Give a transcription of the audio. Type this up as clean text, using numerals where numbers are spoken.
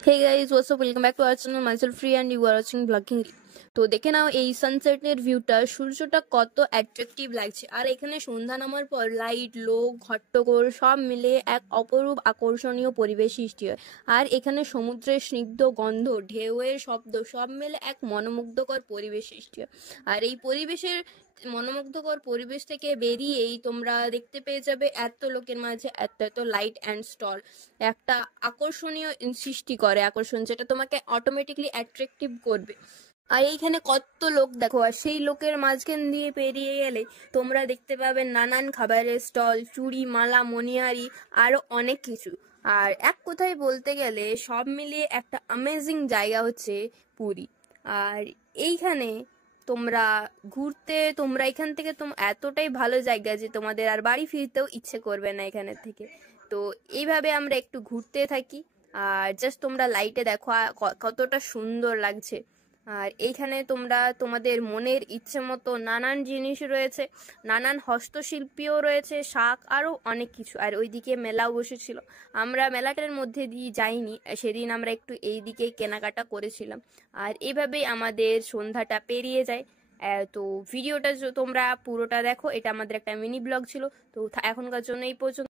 Hey guys, what's up? Welcome back to our channel. Myself Free and you are watching Vlogging. তো দেখে নাও এই সানসেটের ভিউটা, সূর্যটা কত অ্যাট্রাকটিভ লাগছে। আর এখানে সন্ধ্যা নামার পর লাইট, লোক, হট্টগোল সব মিলে এক অপরূপ আকর্ষণীয় পরিবেশ সৃষ্টি হয়। আর এখানে সমুদ্রের স্নিগ্ধ গন্ধ, ঢেউয়ের শব্দ সব মিলে এক মনোমুগ্ধকর পরিবেশ সৃষ্টি হয়। আর এই পরিবেশের মনোমুগ্ধকর পরিবেশ থেকে বেরিয়েই তোমরা দেখতে পেয়ে যাবে এত লোকের মাঝে এত এত লাইট অ্যান্ড স্টল একটা আকর্ষণীয় সৃষ্টি করে, আকর্ষণ যেটা তোমাকে অটোমেটিকলি অ্যাট্রাকটিভ করবে। আর এইখানে কত লোক দেখো, আর সেই লোকের মাঝখান দিয়ে পেরিয়ে গেলে তোমরা দেখতে পাবে নানান খাবারের স্টল, চুড়ি, মালা, মণিহারি, আরো অনেক কিছু। আর এক কথায় বলতে গেলে সব মিলিয়ে একটা অ্যামেজিং জায়গা হচ্ছে পুরী। আর এইখানে তোমরা তোমরা এখান থেকে এতটাই ভালো জায়গা যে তোমাদের আর বাড়ি ফিরতেও ইচ্ছে করবে না এখানের থেকে। তো এইভাবে আমরা একটু ঘুরতে থাকি। আর জাস্ট তোমরা লাইটে দেখো কতটা সুন্দর লাগছে। আর এইখানে তোমরা তোমাদের মনের ইচ্ছে মতো নানান জিনিস রয়েছে, নানান হস্তশিল্পীও রয়েছে, শাক, আরও অনেক কিছু। আর ওইদিকে মেলাও বসেছিল। আমরা মেলাটার মধ্যে দিয়ে যাইনি, সেদিন আমরা একটু এই দিকেই কেনাকাটা করেছিলাম। আর এইভাবেই আমাদের সন্ধ্যাটা পেরিয়ে যায়। তো ভিডিওটা তোমরা পুরোটা দেখো, এটা আমাদের একটা মিনি ব্লগ ছিল। তো এখনকার জন্য এই পর্যন্ত।